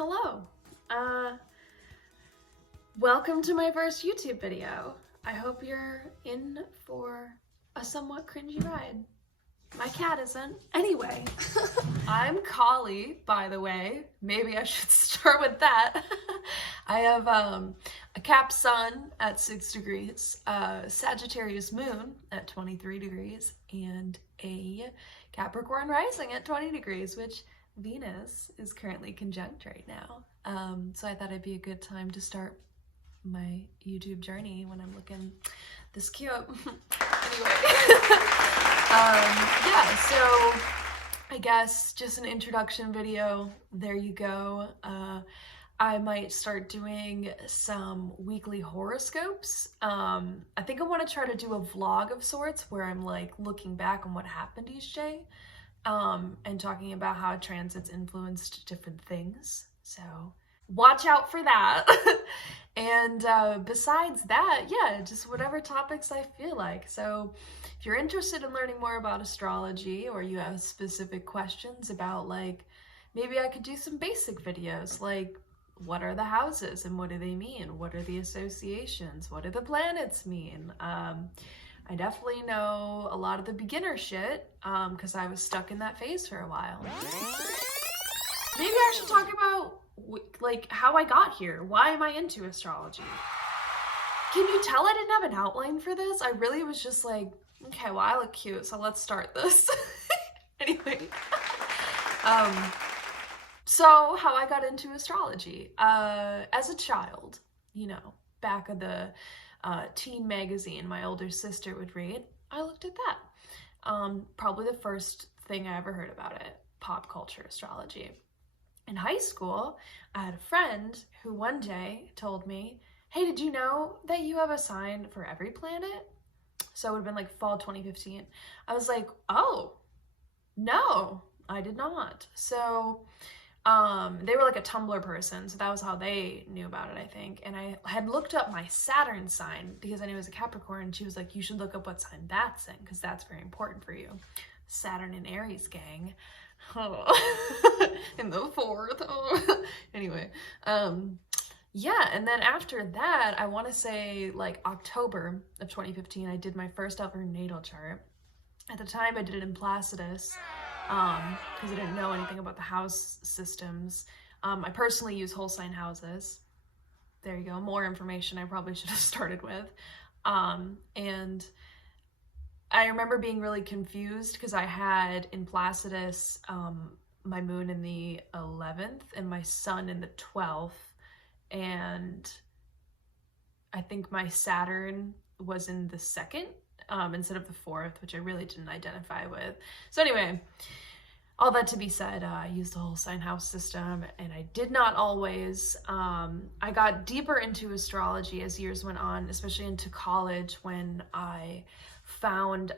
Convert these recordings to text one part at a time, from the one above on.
Hello. Welcome to my first YouTube video. I hope you're in for a somewhat cringy ride. My cat isn't. Anyway, I'm Collie, by the way. Maybe I should start with that. I have a Cap Sun at 6 degrees, a Sagittarius Moon at 23 degrees, and a Capricorn Rising at 20 degrees, which Venus is currently conjunct right now. So I thought it'd be a good time to start my YouTube journey when I'm looking this cute. Anyway, yeah, so I guess just an introduction video. There you go. I might start doing some weekly horoscopes. I think I want to try to do a vlog of sorts where I'm like looking back on what happened each day. And talking about how transits influenced different things. So watch out for that. And besides that, yeah, just whatever topics I feel like. So if you're interested in learning more about astrology, or you have specific questions about, like, maybe I could do some basic videos, like what are the houses and what do they mean? What are the associations? What do the planets mean? I definitely know a lot of the beginner shit, because I was stuck in that phase for a while. Maybe I should talk about, like, how I got here. Why am I into astrology? Can you tell I didn't have an outline for this? I really was just like, okay, well, I look cute, so let's start this. Anyway. So how I got into astrology. As a child, you know, back of the teen magazine my older sister would read, I looked at that. Probably the first thing I ever heard about it, pop culture astrology. In high school, I had a friend who one day told me, hey, did you know that you have a sign for every planet? So it would have been like fall 2015. I was like, oh, no, I did not. So they were like a Tumblr person, so that was how they knew about it, I think. And I had looked up my Saturn sign because I knew it was a Capricorn. She was like, you should look up what sign that's in because that's very important for you. Saturn and Aries, gang. Oh. In the fourth. Oh. Anyway, yeah, and then after that, I want to say like October of 2015, I did my first ever natal chart. At the time, I did it in Placidus. Because I didn't know anything about the house systems. I personally use whole sign houses. There you go, more information I probably should have started with. And I remember being really confused because I had in Placidus my moon in the 11th and my sun in the 12th. And I think my Saturn was in the 2nd. Instead of the 4th, which I really didn't identify with. So anyway, all that to be said, I used the whole sign house system, and I did not always. I got deeper into astrology as years went on, especially into college when I found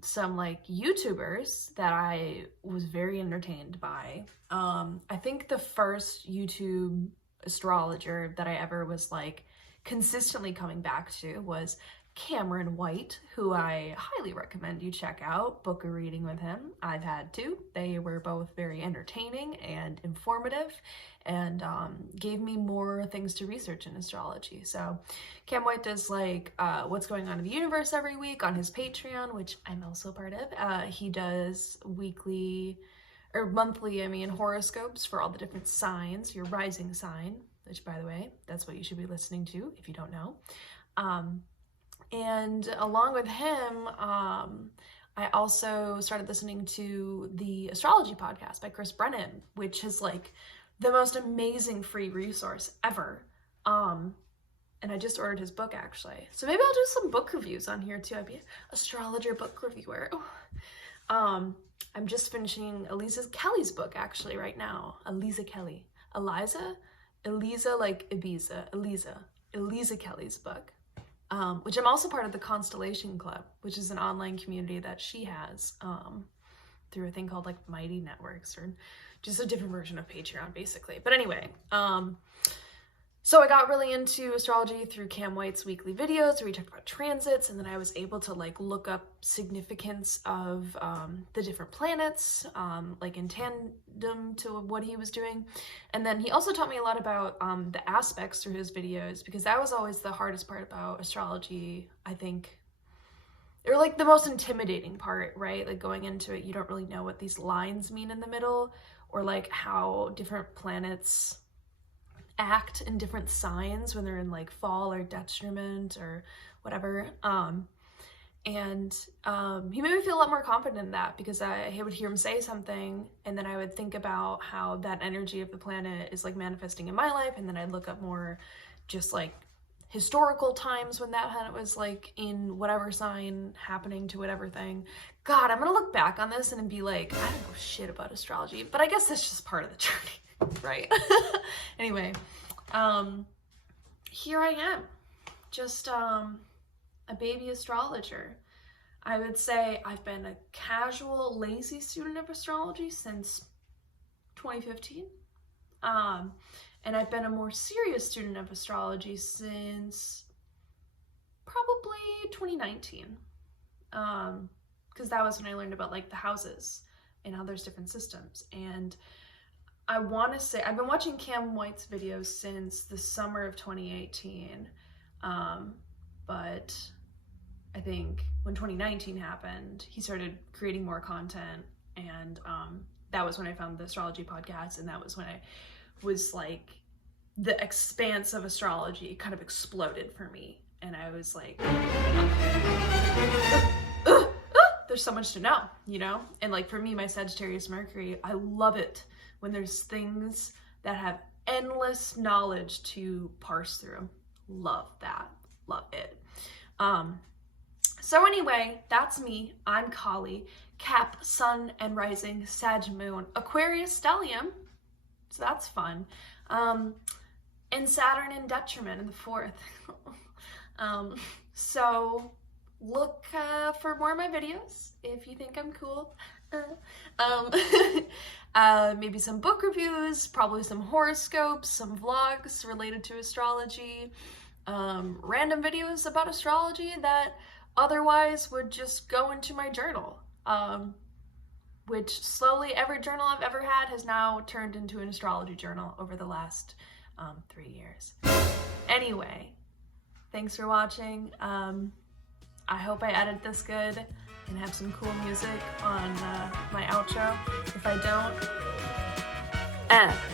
some like YouTubers that I was very entertained by. I think the first YouTube astrologer that I ever was like consistently coming back to was Cameron White, who I highly recommend you check out. Book a reading with him. I've had two. They were both very entertaining and informative and gave me more things to research in astrology. So Cam White does like what's going on in the universe every week on his Patreon, which I'm also part of. He does weekly or monthly, horoscopes for all the different signs, your rising sign, which, by the way, that's what you should be listening to if you don't know. And along with him, I also started listening to the Astrology podcast by Chris Brennan, which is like the most amazing free resource ever. And I just ordered his book, actually. So maybe I'll do some book reviews on here too. I'd be an astrologer book reviewer. I'm just finishing Eliza Kelly's book actually right now. Eliza Kelly. Eliza like Ibiza. Eliza Kelly's book. Which I'm also part of the Constellation Club, which is an online community that she has through a thing called like Mighty Networks, or just a different version of Patreon, basically. But anyway, So I got really into astrology through Cam White's weekly videos where he talked about transits, and then I was able to like look up significance of the different planets, like in tandem to what he was doing. And then he also taught me a lot about the aspects through his videos, because that was always the hardest part about astrology, I think. Or like the most intimidating part, right? Like going into it, you don't really know what these lines mean in the middle, or like how different planets act in different signs when they're in like fall or detriment or whatever. He made me feel a lot more confident in that, because I would hear him say something and then I would think about how that energy of the planet is like manifesting in my life, and then I'd look up more just like historical times when that planet was like in whatever sign happening to whatever thing. God, I'm gonna look back on this and be like, I don't know shit about astrology, but I guess that's just part of the journey, right? Anyway, here I am, just a baby astrologer. I would say I've been a casual, lazy student of astrology since 2015. And I've been a more serious student of astrology since probably 2019. Because that was when I learned about like the houses and how there's different systems. And I want to say I've been watching Cam White's videos since the summer of 2018. But I think when 2019 happened, he started creating more content, and that was when I found the astrology podcast, and that was when I was like, the expanse of astrology kind of exploded for me, and I was like, there's so much to know, you know? And like for me, my Sagittarius Mercury, I love it when there's things that have endless knowledge to parse through. Love that. Love it. So anyway, that's me. I'm Collie, Cap, Sun, and Rising, Sag, Moon, Aquarius, Stellium, so that's fun, and Saturn in Detriment in the 4th. So look for more of my videos if you think I'm cool. Maybe some book reviews, probably some horoscopes, some vlogs related to astrology, random videos about astrology that otherwise would just go into my journal, which slowly every journal I've ever had has now turned into an astrology journal over the last 3 years. Anyway, thanks for watching. I hope I edited this good and have some cool music on my outro. If I don't,